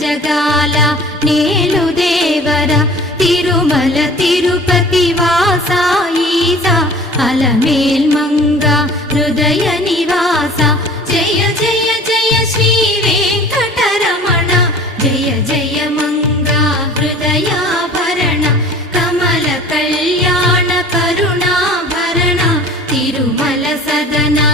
జగాల నేలు దేవర తిరుమల తిరుపతి వాసా ఈసా అలమేల్ మంగ హృదయ నివాస జయ జయ జయ శ్రీ వెంకటరమణ జయ జయ మంగ హృదయాభరణ కమల కళ్యాణ కరుణాభరణ తిరుమల సదనా